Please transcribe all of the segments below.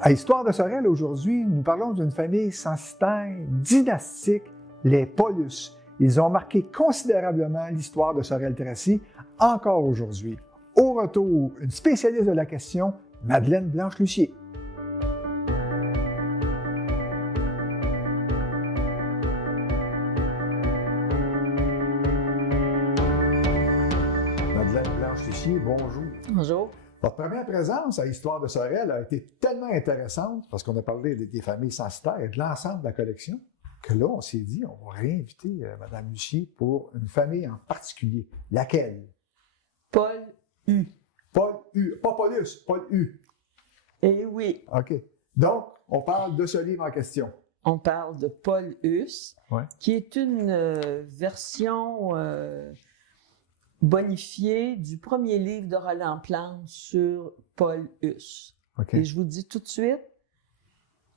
À Histoire de Sorel, aujourd'hui, nous parlons d'une famille censitaire dynastique, les Paulus. Ils ont marqué considérablement l'histoire de Sorel-Tracy encore aujourd'hui. Au retour, une spécialiste de la question, Madeleine Blanche-Lucier. Madeleine Blanche-Lucier, bonjour. Bonjour. Votre première présence à Histoire de Sorel a été tellement intéressante, parce qu'on a parlé des familles censitaires et de l'ensemble de la collection, que là, on s'est dit, on va réinviter Mme Lucier pour une famille en particulier. Laquelle? Paul U. Paul U. Pas Paulus, Paul U. Eh oui, OK. Donc, on parle de ce livre en question. on parle de Paul Hus, Ouais. qui est une version bonifiée du premier livre de Roland Plante sur Paul Hus. OK. Et je vous dis tout de suite,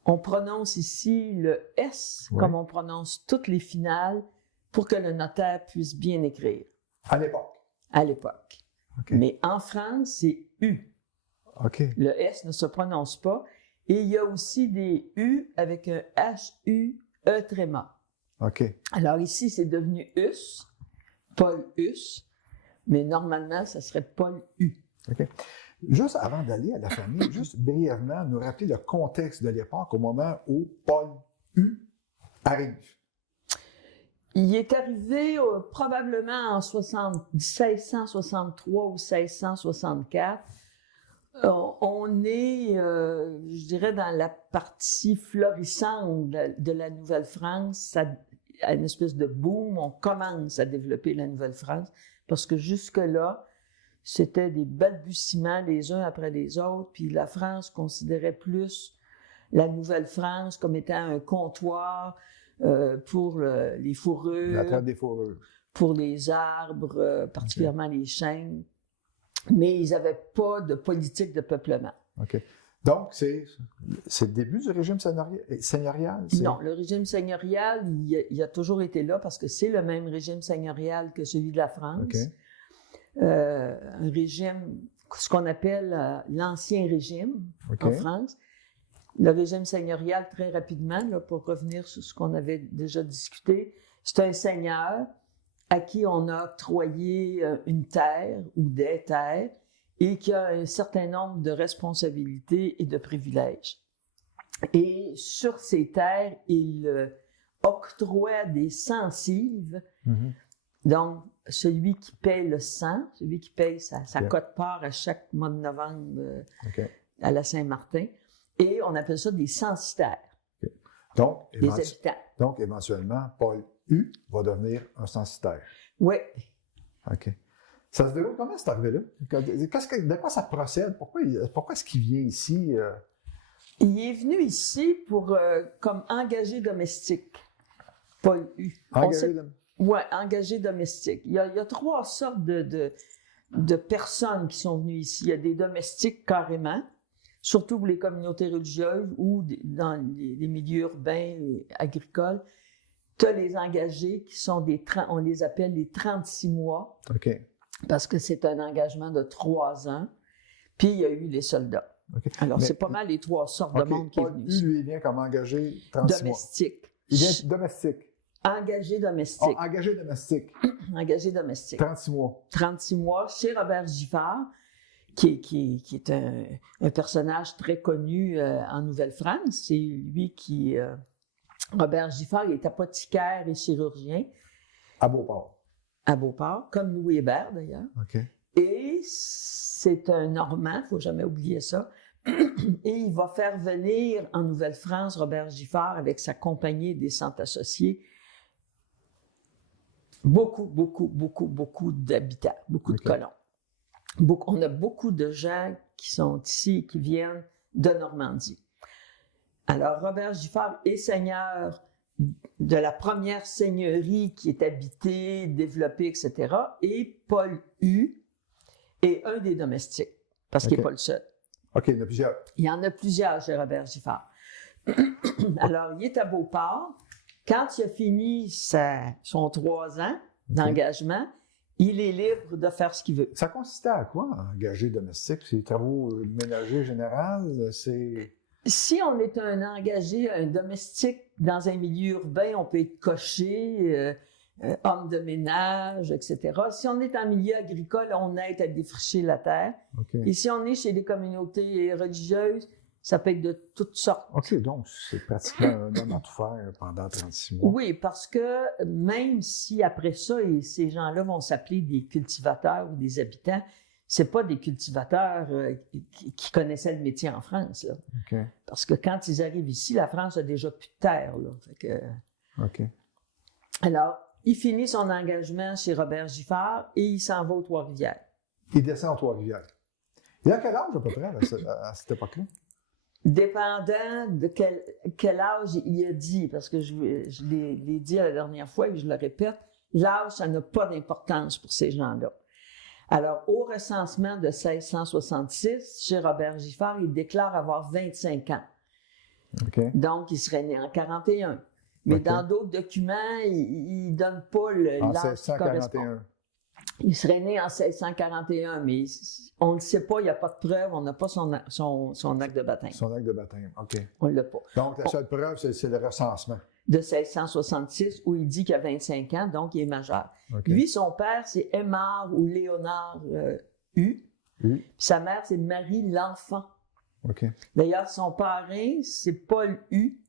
on prononce ici le S Ouais. comme on prononce toutes les finales pour que le notaire puisse bien écrire À l'époque. à l'époque. OK. Mais en France, c'est U. OK. Le S ne se prononce pas. Et il y a aussi des U avec un H-U-E tréma. OK. Alors ici, c'est devenu Hus, Paul Hus, mais normalement, ça serait Paul U. OK. Juste avant d'aller à la famille, juste brièvement, nous rappeler le contexte de l'époque au moment où Paul U arrive. Il est arrivé probablement en 1663 ou 1664. On est, je dirais, dans la partie florissante de la Nouvelle-France, à une espèce de boom. On commence à développer la Nouvelle-France parce que jusque-là, c'était des balbutiements les uns après les autres, puis la France considérait plus la Nouvelle-France comme étant un comptoir pour les fourrures, La traite des fourrures. pour les arbres, particulièrement les chênes, mais ils n'avaient pas de politique de peuplement. OK. Donc, c'est le début du régime seigneurial? Non, le régime seigneurial, il a toujours été là parce que c'est le même régime seigneurial que celui de la France. OK. Un régime, ce qu'on appelle l'ancien régime OK. en France. Le régime seigneurial, très rapidement, là, pour revenir sur ce qu'on avait déjà discuté, c'est un seigneur à qui on a octroyé une terre ou des terres et qui a un certain nombre de responsabilités et de privilèges. Et sur ces terres, il octroie des censives. Mhm. Donc, celui qui paie le cent, celui qui paye sa Ok. quote-part à chaque mois de novembre OK. à la Saint-Martin, et on appelle ça des censitaires, Donc, des habitants. donc, éventuellement, Paul U va devenir un censitaire. Oui. OK. Ça se déroule comment, cette arrivée-là? De quoi ça procède? Pourquoi est-ce qu'il vient ici? Il est venu ici pour comme engagé domestique, Paul U. Engagé domestique. Il y a trois sortes de personnes qui sont venues ici. Il y a des domestiques carrément, surtout pour les communautés religieuses ou dans les milieux urbains et agricoles. Tu as les engagés qui sont on les appelle les 36 mois, OK. parce que c'est un engagement de 3 ans. Puis il y a eu les soldats. OK. Alors, Mais- c'est pas mal les trois sortes de OK. monde qui est Paul venu U, ici. lui, il vient comme engagé 36 mois. Domestique. Il vient domestique. Engagé domestique. Engagé domestique. Engagé domestique. 36 mois. 36 mois chez Robert Giffard, qui est un personnage très connu en Nouvelle-France. C'est lui qui... Robert Giffard est apothicaire et chirurgien À Beauport. à Beauport, comme Louis Hébert d'ailleurs. OK. Et c'est un Normand, il ne faut jamais oublier ça. Et il va faire venir en Nouvelle-France Robert Giffard avec sa compagnie des Centres associés. Beaucoup d'habitants, beaucoup de OK. colons. On a beaucoup de gens qui sont ici et qui viennent de Normandie. Alors, Robert Giffard est seigneur de la première seigneurie qui est habitée, développée, etc. Et Paul U est un des domestiques, parce qu'il OK. n'est pas le seul. OK, il y en a plusieurs. Il y en a plusieurs chez Robert Giffard. Alors, il est à Beauport. Quand il a fini son 3 ans d'engagement, il est libre de faire ce qu'il veut. Ça consistait à quoi, engager domestique? C'est des travaux ménagers généraux? C'est... Si on est un engagé, un domestique dans un milieu urbain, on peut être cocher, homme de ménage, etc. Si on est en milieu agricole, on aide à défricher la terre. OK. Et si on est chez des communautés religieuses, ça peut être de toutes sortes. OK, donc c'est pratiquement un homme à tout faire pendant 36 mois. Oui, parce que même si après ça, et ces gens-là vont s'appeler des cultivateurs ou des habitants, c'est pas des cultivateurs qui connaissaient le métier en France, là. OK. Parce que quand ils arrivent ici, la France a déjà plus de terre, là. Fait que... OK. Alors, il finit son engagement chez Robert Giffard et il s'en va aux Trois-Rivières. Il descend aux Trois-Rivières. Il a quel âge à peu près à cette époque-là? Dépendant de quel âge il a dit, parce que je l'ai dit la dernière fois et je le répète, l'âge, ça n'a pas d'importance pour ces gens-là. Alors, au recensement de 1666, chez Robert Giffard, il déclare avoir 25 ans. OK. Donc, il serait né en 41. Mais OK. dans d'autres documents, il ne donne pas En l'âge qui correspond. 1641. Il serait né en 1641, mais on ne le sait pas, il n'y a pas de preuve, on n'a pas son acte de baptême. Son acte de baptême, OK. On ne l'a pas. Donc, la seule preuve, c'est le recensement. De 1666, où il dit qu'il a 25 ans, donc il est majeur. OK. Lui, son père, c'est Aimard ou Léonard U. Oui. Sa mère, c'est Marie l'Enfant. OK. D'ailleurs, son parrain, c'est Paul U.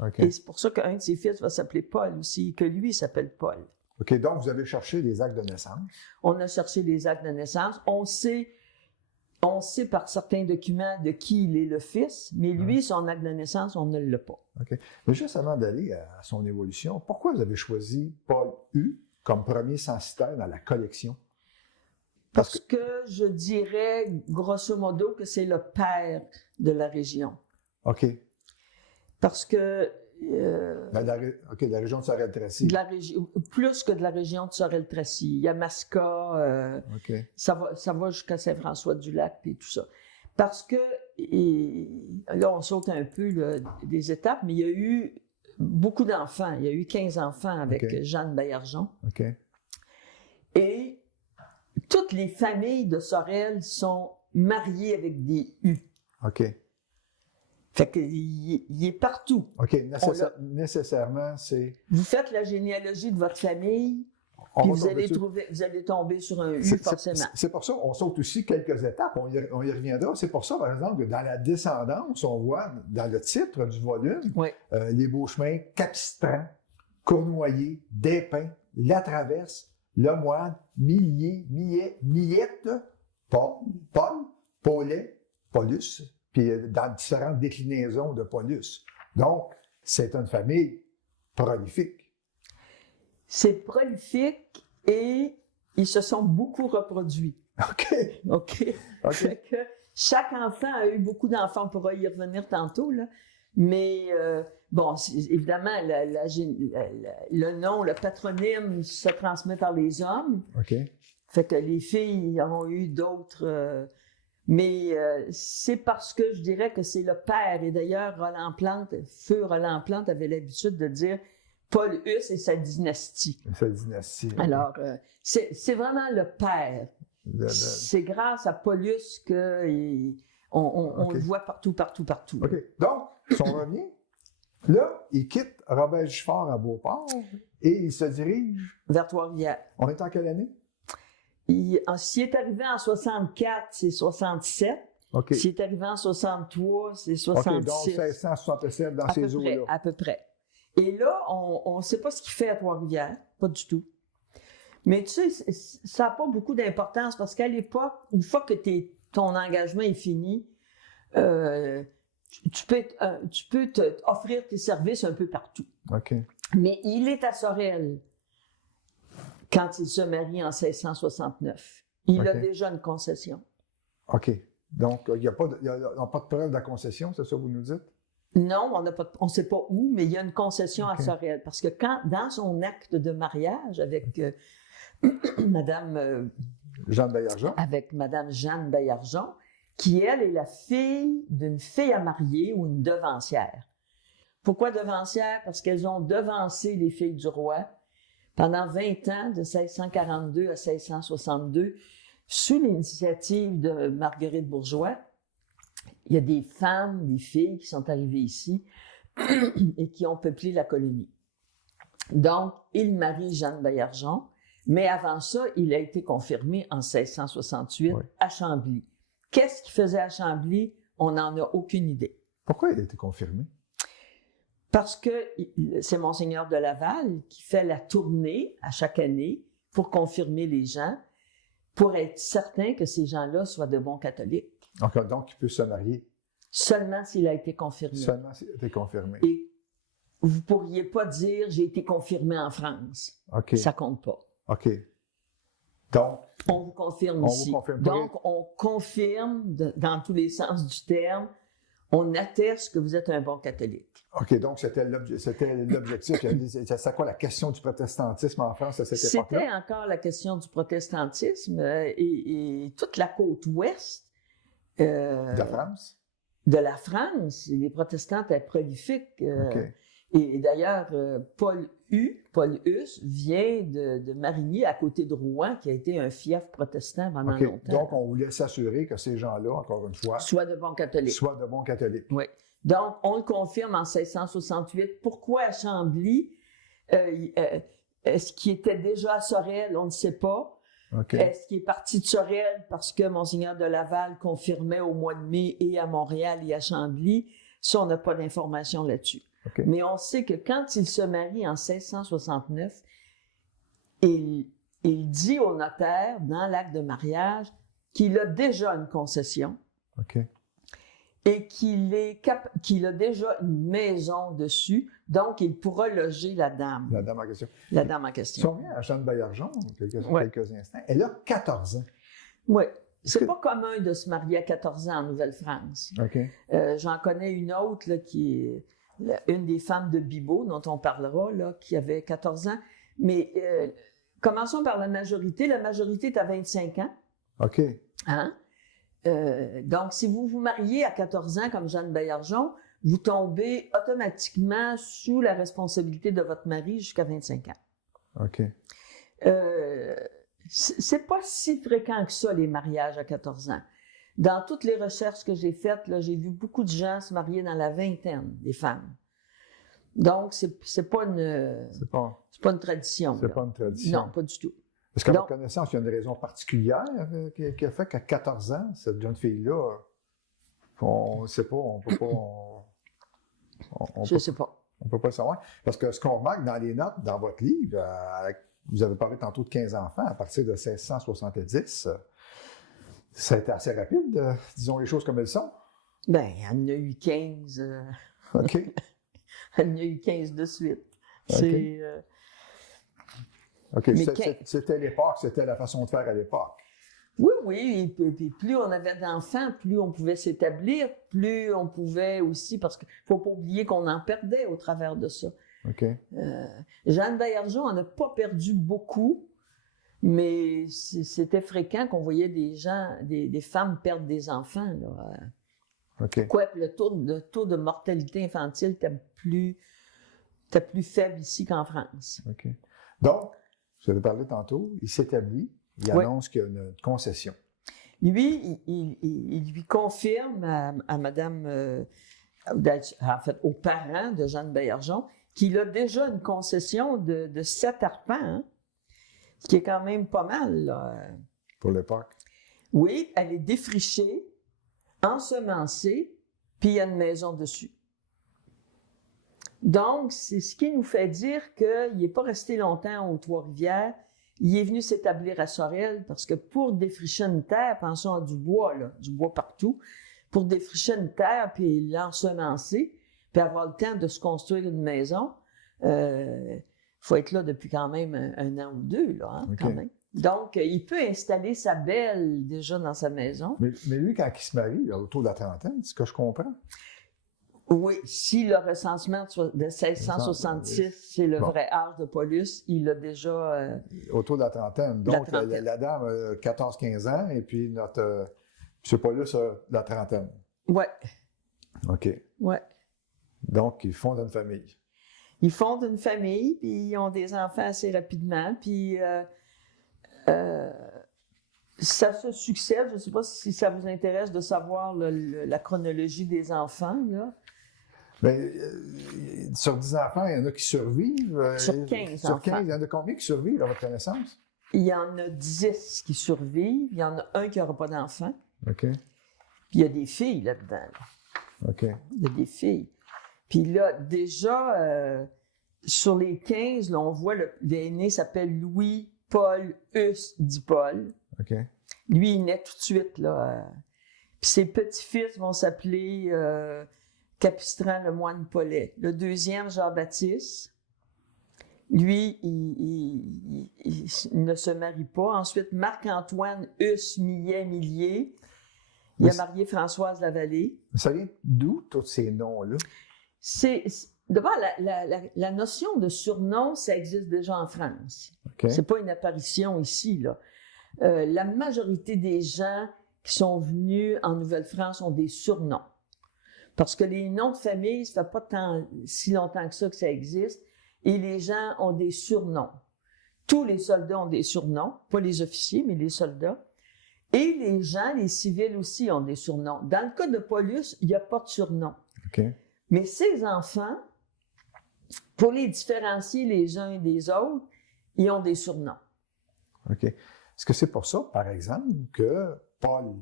OK. Et c'est pour ça qu'un de ses fils va s'appeler Paul aussi, que lui, il s'appelle Paul. OK, donc vous avez cherché les actes de naissance. On a cherché les actes de naissance. On sait par certains documents de qui il est le fils, mais lui, son acte de naissance, on ne l'a pas. OK. Mais juste avant d'aller à son évolution, pourquoi vous avez choisi Paul U comme premier censitaire dans la collection? Parce que je dirais, grosso modo, que c'est le père de la région. OK. Parce que... OK, la région de Sorel-Tracy. Plus que de la région de Sorel-Tracy. Yamaska, OK. ça va jusqu'à Saint-François-du-Lac et tout ça. Parce que, là, on saute un peu là, des étapes, mais il y a eu beaucoup d'enfants. Il y a eu 15 enfants avec OK. Jeanne Baillargeon. OK. Et toutes les familles de Sorel sont mariées avec des U. OK. Fait qu'il est partout. OK. Nécessairement, c'est... Vous faites la généalogie de votre famille, puis vous allez tomber sur un U forcément. C'est pour ça qu'on saute aussi quelques étapes, on y reviendra. C'est pour ça, par exemple, que dans la descendance, on voit dans le titre du volume, Oui. les beaux chemins Capistran, Cournoyer, Despins, La Traverse, Lemoine, Millet, Millette, Paul, Paulet, Paulus, puis dans différentes déclinaisons de Paulus. Donc, c'est une famille prolifique. C'est prolifique et ils se sont beaucoup reproduits. OK. OK. OK. Fait que chaque enfant a eu beaucoup d'enfants. On pourra y revenir tantôt, là. Mais, bon, évidemment, le nom, le patronyme se transmet par les hommes. OK. Fait que les filles ont eu d'autres... mais c'est parce que je dirais que c'est le père. Et d'ailleurs, Feu Roland Plante avait l'habitude de dire Paul Hus et sa dynastie. Sa dynastie. Alors, c'est vraiment le père. C'est grâce à Paulus qu'on le voit partout. OK. Donc, si on revient, là, il quitte Robert Giffard à Beauport et il se dirige... Vers Trois-Rivières. On est en quelle année? S'il est arrivé en 64, c'est 67. OK. S'il est arrivé en 63, c'est 66. OK, donc 1667 dans ces eaux-là. À peu près. Et là, on ne sait pas ce qu'il fait à Trois-Rivières, pas du tout. Mais tu sais, ça n'a pas beaucoup d'importance parce qu'à l'époque, une fois que ton engagement est fini, tu peux offrir tes services un peu partout. OK. Mais il est à Sorel quand il se marie en 1669. Il a déjà une concession. OK. Donc, il n'y a pas de preuve de la concession, c'est ça que vous nous dites? Non, on ne sait pas où, mais il y a une concession à Sorel. Parce que dans son acte de mariage avec Madame Jeanne Baillargeon. Avec Madame Jeanne Baillargeon, qui, elle, est la fille d'une fille à marier ou une devancière. Pourquoi devancière? Parce qu'elles ont devancé les filles du roi pendant 20 ans, de 1642 à 1662, sous l'initiative de Marguerite Bourgeois. il y a des femmes, des filles qui sont arrivées ici et qui ont peuplé la colonie. Donc, il marie Jeanne Baillargeon, mais avant ça, il a été confirmé en 1668 à Chambly. Qu'est-ce qu'il faisait à Chambly? On n'en a aucune idée. Pourquoi il a été confirmé? Parce que c'est Monseigneur de Laval qui fait la tournée à chaque année pour confirmer les gens, pour être certain que ces gens-là soient de bons catholiques. Donc, il peut se marier? Seulement s'il a été confirmé. Seulement s'il a été confirmé. Et vous ne pourriez pas dire « j'ai été confirmé en France ». Ça ne compte pas. OK. Donc, on vous confirme ici. Donc, on confirme, dans tous les sens du terme, on atteste que vous êtes un bon catholique. OK, donc c'était l'objectif. C'est quoi la question du protestantisme en France à cette époque-là? C'était encore la question du protestantisme et toute la côte ouest de France? De la France. Les protestants étaient prolifiques. Et d'ailleurs, Paul Hus vient de Marigny, à côté de Rouen, qui a été un fief protestant pendant longtemps. Donc, on voulait s'assurer que ces gens-là, encore une fois, soient de bons catholiques. Soient de bons catholiques. Oui. Donc, on le confirme en 1668. Pourquoi à Chambly? Est-ce qu'il était déjà à Sorel? On ne sait pas. Est-ce qu'il est parti de Sorel parce que Monseigneur de Laval confirmait au mois de mai et à Montréal et à Chambly? Ça, on n'a pas d'informations là-dessus. Mais on sait que quand il se marie en 1669, il dit au notaire, dans l'acte de mariage, qu'il a déjà une concession et qu'il a déjà une maison dessus, donc il pourra loger la dame. La dame en question. La dame en question. Si on revient à Jeanne Baillargeon, quelques instants, elle a 14 ans. Oui. C'est pas commun de se marier à 14 ans en Nouvelle-France. J'en connais une autre là, qui est une des femmes de Bibeau, dont on parlera, là, qui avait 14 ans. Mais commençons par la majorité. La majorité est à 25 ans. OK. Hein? Donc, si vous vous mariez à 14 ans, comme Jeanne Baillargeon, vous tombez automatiquement sous la responsabilité de votre mari jusqu'à 25 ans. OK. C'est pas si fréquent que ça, les mariages à 14 ans. Dans toutes les recherches que j'ai faites, là, j'ai vu beaucoup de gens se marier dans la vingtaine, des femmes. Donc, c'est pas une tradition. C'est pas une tradition. Non, pas du tout. Parce qu'à votre connaissance, il y a une raison particulière qui a fait qu'à 14 ans, cette jeune fille-là, on ne sait pas, on peut pas... Je ne sais pas. On ne peut pas le savoir. Parce que ce qu'on remarque dans les notes, dans votre livre, vous avez parlé tantôt de 15 enfants à partir de 1670. Ça a été assez rapide, disons les choses comme elles sont. Bien, elle en a eu 15. OK. Elle en a eu 15 de suite. OK. C'était l'époque, c'était la façon de faire à l'époque. Oui. Et plus on avait d'enfants, plus on pouvait s'établir, plus on pouvait aussi, parce qu'il ne faut pas oublier qu'on en perdait au travers de ça. OK. Jeanne Baillargeon en a pas perdu beaucoup, mais c'était fréquent qu'on voyait des femmes perdre des enfants. Là. Quoique le taux de mortalité infantile était plus faible ici qu'en France. OK. Donc, vous avez parlé tantôt, il s'établit, il annonce qu'il y a une concession. Lui, il lui confirme à Madame, en fait, aux parents de Jeanne Baillargeon, qu'il a déjà une concession de 7 arpents, hein, ce qui est quand même pas mal. Là. Pour l'époque. Oui, elle est défrichée, ensemencée, puis il y a une maison dessus. Donc, c'est ce qui nous fait dire qu'il n'est pas resté longtemps aux Trois-Rivières. Il est venu s'établir à Sorel parce que pour défricher une terre, pensons à du bois partout, pour défricher une terre puis l'ensemencer, puis avoir le temps de se construire une maison, faut être là depuis quand même un an ou deux, là, hein, quand même. Donc, il peut installer sa belle déjà dans sa maison. Mais lui, quand il se marie, il a autour de la trentaine, c'est ce que je comprends. Oui, si le recensement de 1666, c'est le vrai âge de Paulus, il a déjà... autour de la trentaine. Donc, la dame a 14-15 ans, et puis M. Paulus a la trentaine. Oui. OK. Oui. Donc, ils fondent une famille. Ils fondent une famille, puis ils ont des enfants assez rapidement, puis Ça se succède. Je ne sais pas si ça vous intéresse de savoir la chronologie des enfants, là. Bien, sur 10 enfants, il y en a qui survivent. Sur 15 Sur enfants. 15, il y en a combien qui survivent à votre connaissance? Il y en a 10 qui survivent. Il y en a un qui n'aura pas d'enfant. OK. Puis il y a des filles là-dedans. Là. OK. Il y a des filles. Puis là, déjà, sur les 15, là, on voit l'aîné s'appelle Louis-Paul Huss dit Paul. OK. Lui, il naît tout de suite. Là. Puis ses petits-fils vont s'appeler Capistran le moine Paulet. Le deuxième, Jean-Baptiste. Lui, il ne se marie pas. Ensuite, Marc-Antoine Huss Millier. Il a marié Françoise Lavallée. Ça vient d'où, tous ces noms-là? D'abord, la notion de surnom, ça existe déjà en France. OK. C'est pas une apparition ici, là. La majorité des gens qui sont venus en Nouvelle-France ont des surnoms. Parce que les noms de famille, ça fait pas si longtemps que ça existe, et les gens ont des surnoms. Tous les soldats ont des surnoms, pas les officiers, mais les soldats. Et les gens, les civils aussi ont des surnoms. Dans le cas de Paulus, il n'y a pas de surnom. OK. Mais ces enfants, pour les différencier les uns des autres, ils ont des surnoms. OK. Est-ce que c'est pour ça, par exemple, que Paul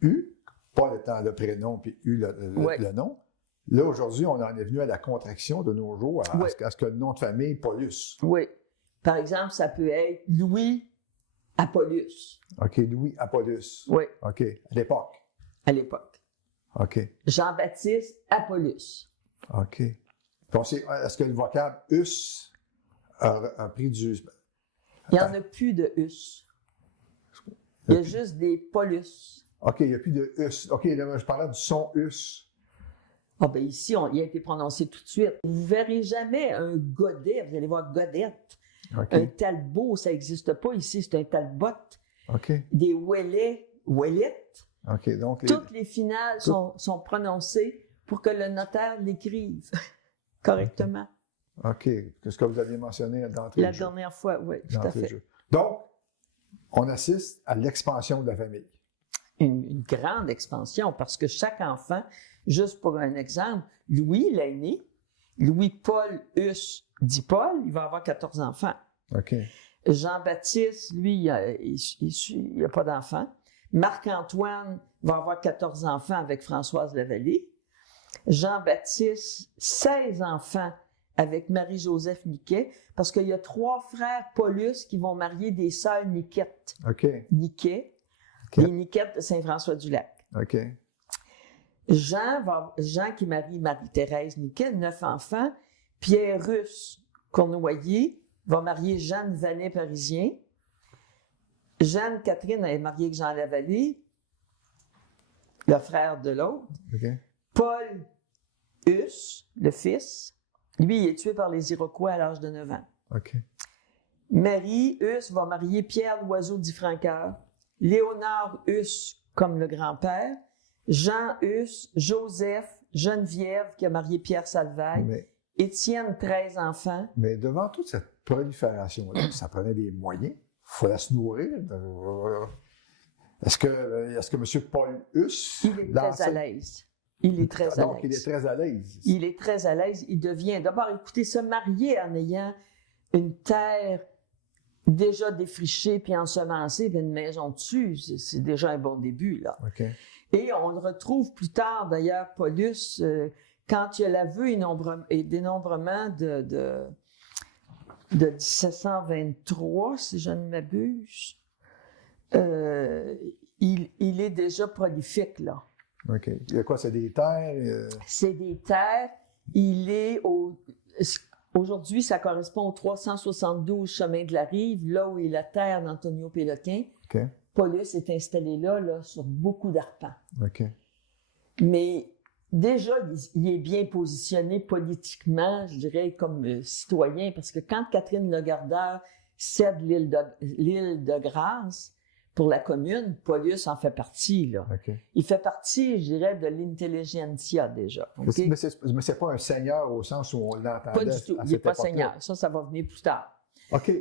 U, Paul étant le prénom, puis U le nom, là, aujourd'hui, on en est venu à la contraction de nos jours, à ce que le nom de famille, Paulus. Oui. Par exemple, ça peut être Louis Apollus. OK, Louis Apollus. Oui. OK, à l'époque. À l'époque. OK. Jean-Baptiste Apollus. OK. Est-ce que le vocable us a pris du. Il n'y en a plus de us. Il y a juste des Paulus. OK, il n'y a plus de us. OK, là, je parlais du son us. Ah ben ici, il a été prononcé tout de suite. Vous ne verrez jamais un godet, vous allez voir godette. OK. Un talbot, ça n'existe pas ici, c'est un talbot. OK. Des ouellets, ouellettes. OK, donc. Toutes les finales sont prononcées pour que le notaire l'écrive correctement. OK, c'est ce que vous aviez mentionné d'entrée La de jeu. dernière fois, oui, tout à fait. Donc, on assiste à l'expansion de la famille. Une grande expansion parce que chaque enfant, juste pour un exemple, Louis, l'aîné, Louis-Paul Huss dit Paul, il va avoir 14 enfants. OK. Jean-Baptiste, lui, il n'a pas d'enfants. Marc-Antoine va avoir 14 enfants avec Françoise Lavallée. Jean-Baptiste, 16 enfants avec Marie-Joseph Niquet, parce qu'il y a 3 frères Paulus qui vont marier des sœurs Niquettes. OK. Niquet. Les Niquettes de Saint-François-du-Lac. OK. Jean qui marie Marie-Thérèse Niquet, 9 enfants. Pierre Russe Cournoyer va marier Jeanne Vanet Parisien. Jeanne-Catherine est mariée avec Jean Lavallée, le frère de l'autre. OK. Paul Huss, le fils, lui, il est tué par les Iroquois à l'âge de 9 ans. OK. Marie Huss va marier Pierre Loiseau dit Franqueur. Léonard Huss, comme le grand-père. Jean Huss, Joseph, Geneviève, qui a marié Pierre Salvaille. Étienne, 13 enfants. Mais devant toute cette prolifération-là, ça prenait des moyens. Il fallait se nourrir. Est-ce que M. Paul Huss... Il est très à l'aise. Il est très à l'aise. Donc, il est très à l'aise. Il est très à l'aise. Il devient... D'abord, écoutez, se marier en ayant une terre déjà défrichée, puis ensemencée, puis une maison dessus, c'est déjà un bon début, là. OK. Et on le retrouve plus tard, d'ailleurs, Paulus, quand il y a l'aveu et dénombrement de 1723, si je ne m'abuse, il est déjà prolifique, là. OK. Il y a quoi? C'est des terres? C'est des terres. Aujourd'hui, ça correspond au 372 chemin de la Rive, là où est la terre d'Antonio Péloquin. OK. Paulus est installé là sur beaucoup d'arpents. OK. Mais déjà, il est bien positionné politiquement, je dirais, comme citoyen, parce que quand Catherine Legardeur cède l'île de Grâce pour la commune, Paulus en fait partie, là. OK. Il fait partie, je dirais, de l'intelligentsia déjà. Okay? Mais c'est pas un seigneur au sens où on l'entendait. Pas du tout. Il n'est pas seigneur. Ça va venir plus tard. OK.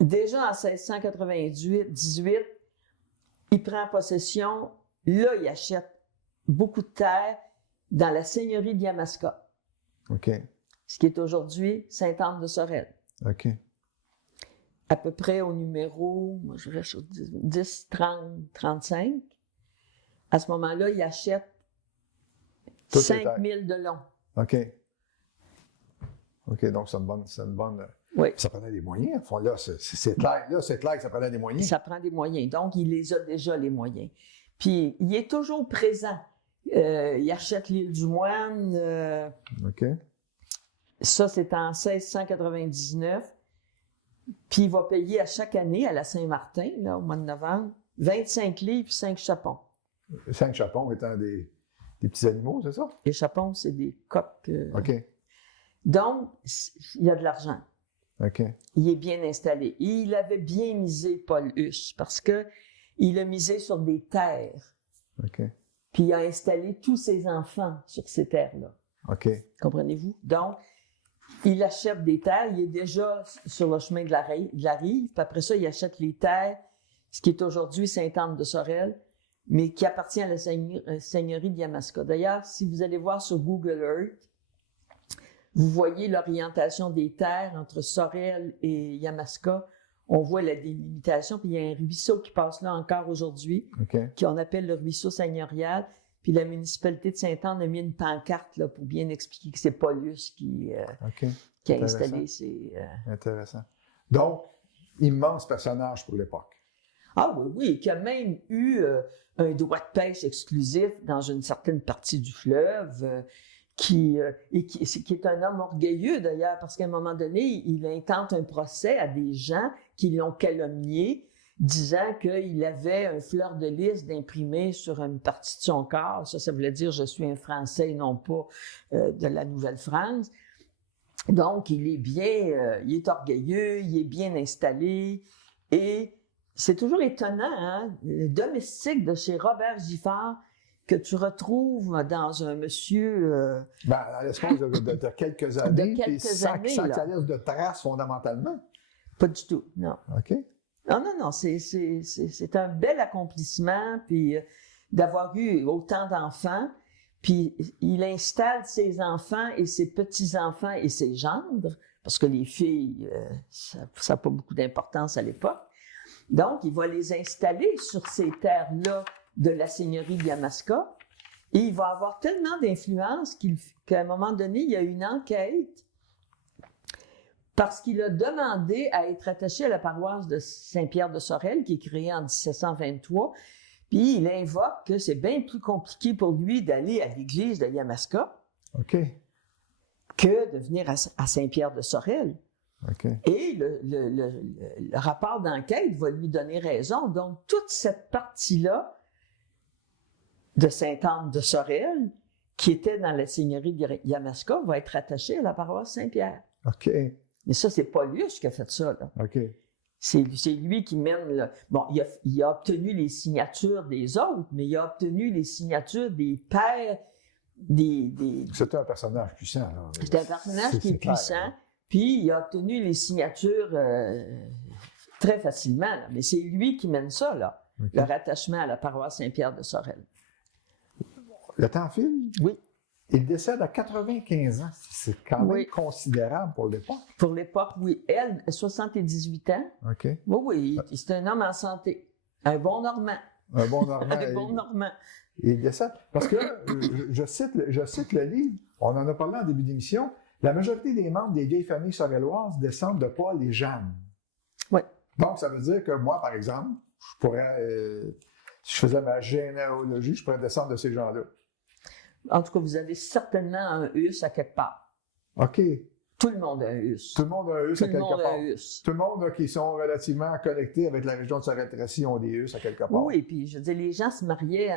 Déjà en 1698, il prend possession, là, il achète beaucoup de terre dans la seigneurie de Yamaska, OK. ce qui est aujourd'hui Sainte-Anne-de-Sorel. OK. À peu près au numéro, moi je reste sur 10, 30, 35. À ce moment-là, il achète Toutes les 5 terres. 000 de long. OK. OK, donc c'est une bonne... Oui. Ça prenait des moyens, au fond. Là, c'est clair que ça prenait des moyens. Ça prend des moyens. Donc, il les a déjà, les moyens. Puis, il est toujours présent. Il achète l'île du Moine. OK. Ça, c'est en 1699. Puis, il va payer à chaque année, à la Saint-Martin, là, au mois de novembre, 25 livres, 5 chapons. 5 chapons étant des petits animaux, c'est ça? Les chapons, c'est des coqs. OK. Donc, il y a de l'argent. OK. Il est bien installé. Et il avait bien misé, Paul Huss, parce que il a misé sur des terres. OK. Puis il a installé tous ses enfants sur ces terres-là. OK. Comprenez-vous? Donc, il achète des terres. Il est déjà sur le chemin de la rive. Puis après ça, il achète les terres, ce qui est aujourd'hui Sainte-Anne-de-Sorel, mais qui appartient à la seigneurie de Yamaska. D'ailleurs, si vous allez voir sur Google Earth, vous voyez l'orientation des terres entre Sorel et Yamaska. On voit la délimitation, puis il y a un ruisseau qui passe là encore aujourd'hui, OK. qu'on appelle le ruisseau seigneurial. Puis la municipalité de Sainte-Anne a mis une pancarte là, pour bien expliquer que c'est Paulus qui a installé ces... Intéressant. Donc, immense personnage pour l'époque. Ah oui, oui, qui a même eu un droit de pêche exclusif dans une certaine partie du fleuve, qui est un homme orgueilleux d'ailleurs, parce qu'à un moment donné, il intente un procès à des gens qui l'ont calomnié, disant qu'il avait un fleur de lys d'imprimé sur une partie de son corps. Ça voulait dire « je suis un Français et non pas de la Nouvelle-France ». Donc, il est orgueilleux, il est bien installé, et c'est toujours étonnant, hein, le domestique de chez Robert Giffard, que tu retrouves dans un monsieur... À l'espace de quelques années, de quelques sans années, que là. ça laisse de traces fondamentalement. Pas du tout, non. OK. Non, c'est un bel accomplissement, puis d'avoir eu autant d'enfants, puis il installe ses enfants et ses petits-enfants et ses gendres, parce que les filles, ça n'a pas beaucoup d'importance à l'époque. Donc, il va les installer sur ces terres-là de la seigneurie de Yamaska, et il va avoir tellement d'influence qu'à un moment donné, il y a une enquête parce qu'il a demandé à être attaché à la paroisse de Saint-Pierre-de-Sorel, qui est créée en 1723, puis il invoque que c'est bien plus compliqué pour lui d'aller à l'église de Yamaska OK. que de venir à Saint-Pierre-de-Sorel. OK. Et le rapport d'enquête va lui donner raison. Donc, toute cette partie-là de Sainte-Anne-de-Sorel, qui était dans la seigneurie de Yamaska, va être attachée à la paroisse Saint-Pierre. OK. Mais ça, c'est Paulus qui a fait ça, là. OK. C'est lui qui mène... Bon, il a obtenu les signatures des autres, mais il a obtenu les signatures des pères, C'était un personnage puissant, là. C'est un personnage qui est clair, puissant, hein. puis il a obtenu les signatures très facilement, là. Mais c'est lui qui mène ça, là, OK. le rattachement à la paroisse Saint-Pierre-de-Sorel. Le temps file. Oui. Il décède à 95 ans. C'est quand même Oui. considérable pour l'époque. Pour l'époque, oui. Elle, 78 ans. OK. Oui, c'est un homme en santé. Un bon Normand. Un bon Normand. Un bon Normand. Il décède. Parce que, je cite le livre, on en a parlé en début d'émission, la majorité des membres des vieilles familles sorelloises descendent de Paul et Jeanne. Oui. Donc, ça veut dire que moi, par exemple, je pourrais, si je faisais ma généalogie, je pourrais descendre de ces gens-là. En tout cas, vous avez certainement un Huss à quelque part. OK. Tout le monde a un Huss. Tout le monde a un Huss Tout à le quelque monde a part. un Huss. Tout le monde là, qui sont relativement connectés avec la région de Sorel-Tracy ont des Huss à quelque part. Oui, puis je veux dire, les gens se mariaient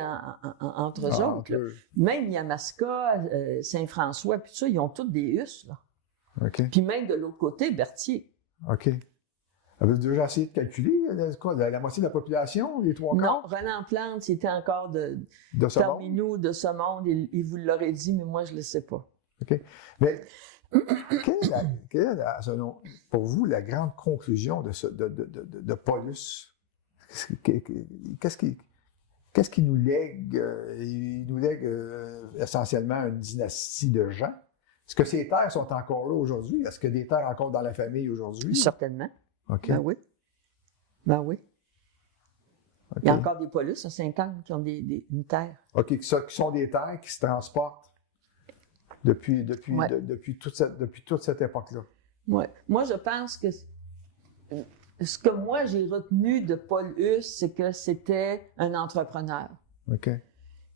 entre eux autres. Entre Là. eux. Même Yamaska, Saint-François, puis tout ça, ils ont tous des Huss. Là. OK. Puis même de l'autre côté, Berthier. OK. Avez-vous déjà essayé de calculer quoi, la moitié de la population, les trois quarts? Non, Roland Plante, c'était encore De ce parmi monde? nous, de ce monde. Il vous l'aurait dit, mais moi, je ne le sais pas. OK. Mais quelle est, selon, pour vous, la grande conclusion de Paulus? qu'est-ce qu'il nous lègue? Il nous lègue essentiellement une dynastie de gens. Est-ce que ces terres sont encore là aujourd'hui? Est-ce que des terres encore dans la famille aujourd'hui? Certainement. OK. Ben oui. Ben oui. OK. Il y a encore des Paulus à Sainte-Anne qui ont une terre. OK, qui sont des terres qui se transportent depuis toute cette époque-là. Ouais. Moi, je pense que ce que moi j'ai retenu de Paul Huss, c'est que c'était un entrepreneur. OK.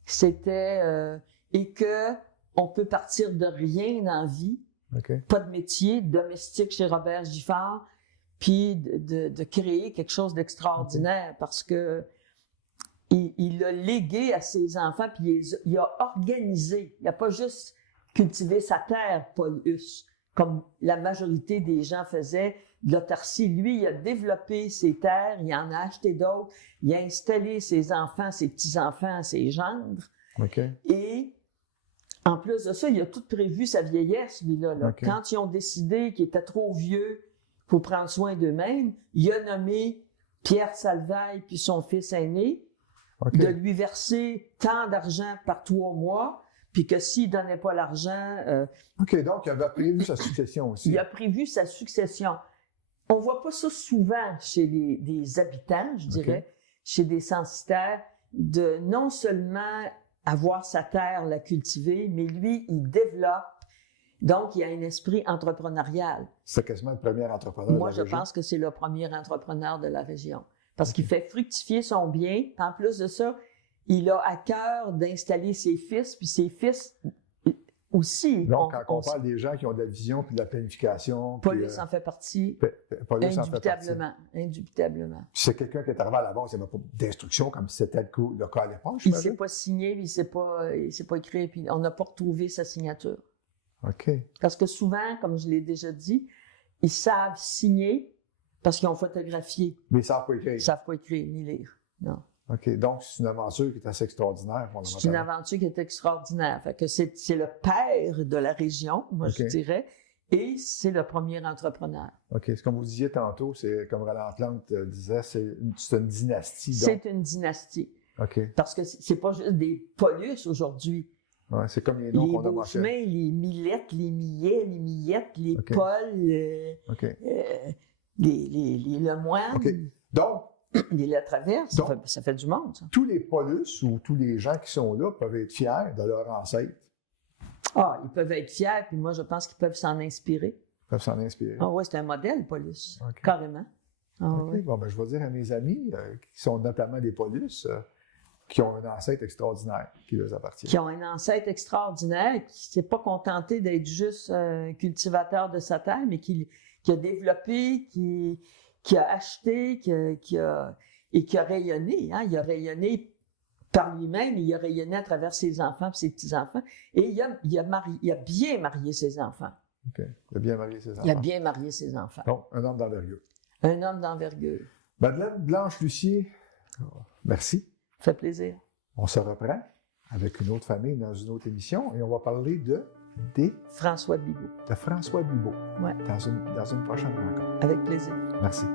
C'était et que on peut partir de rien dans la vie, OK. pas de métier, domestique chez Robert Giffard, puis de créer quelque chose d'extraordinaire parce que il l'a légué à ses enfants, puis il a organisé. Il n'a pas juste cultivé sa terre, Paul Huss, comme la majorité des gens faisaient de l'autarcie. Lui, il a développé ses terres, il en a acheté d'autres, il a installé ses enfants, ses petits-enfants, ses gendres. OK. Et en plus de ça, il a tout prévu sa vieillesse, lui-là. Là. OK. Quand ils ont décidé qu'ils étaient trop vieux pour prendre soin d'eux-mêmes, il a nommé Pierre Salvaille puis son fils aîné OK. de lui verser tant d'argent par 3 mois, puis que s'il ne donnait pas l'argent... OK, donc il avait prévu sa succession aussi. Il a prévu sa succession. On ne voit pas ça souvent chez des habitants, je dirais, chez des censitaires, de non seulement avoir sa terre, la cultiver, mais lui, il développe. Donc, il y a un esprit entrepreneurial. C'est quasiment le premier entrepreneur Moi, de je la région. pense que c'est le premier entrepreneur de la région. Parce qu'il fait fructifier son bien. Puis en plus de ça, il a à cœur d'installer ses fils, puis ses fils aussi. Donc, quand on parle des gens qui ont de la vision puis de la planification... Paulus en fait partie. Paulus en fait partie. Indubitablement. Puis c'est quelqu'un qui est arrivé à la base, il n'y avait pas d'instruction comme c'était le cas à l'époque, je Il ne s'est pas signé, il ne s'est pas écrit, puis on n'a pas retrouvé sa signature. OK. Parce que souvent, comme je l'ai déjà dit, ils savent signer parce qu'ils ont photographié. Mais ils ne savent pas écrire. Ils ne savent pas écrire ni lire. Non. OK. Donc, c'est une aventure qui est assez extraordinaire. C'est une aventure qui est extraordinaire. Fait que c'est le père de la région, moi je dirais, et c'est le premier entrepreneur. OK. C'est comme vous disiez tantôt, c'est comme Roland Plante disait, c'est une dynastie. C'est une dynastie. OK. Parce que c'est pas juste des Paulus aujourd'hui. Ouais, c'est comme les noms qu'on a marqués. Les Beauchemin, les Millettes, les Millet, les Millettes, les Paul, les Lemoine, Donc, les Latraverse, ça fait du monde, ça. Tous les Paulus ou tous les gens qui sont là peuvent être fiers de leur ancêtre. Ah, ils peuvent être fiers, puis moi, je pense qu'ils peuvent s'en inspirer. Ils peuvent s'en inspirer. Ah oui, c'est un modèle, Paulus, carrément. Ah, ouais. Bon, ben, je vais dire à mes amis, qui sont notamment des Paulus, qui ont un ancêtre extraordinaire qui leur appartient. Qui ont un ancêtre extraordinaire, qui ne s'est pas contenté d'être juste un cultivateur de sa terre, mais qui a développé, qui a acheté, qui a rayonné. Hein? Il a rayonné par lui-même, il a rayonné à travers ses enfants et ses petits-enfants. Et il a bien marié ses enfants. OK. Il a bien marié ses enfants. Il a bien marié ses enfants. Donc, un homme d'envergure. Un homme d'envergure. Madeleine Blanche-Lucier, merci. Ça fait plaisir. On se reprend avec une autre famille dans une autre émission et on va parler de François Bibeau. François Bibeau. Ouais. Dans une prochaine rencontre. Avec plaisir. Merci.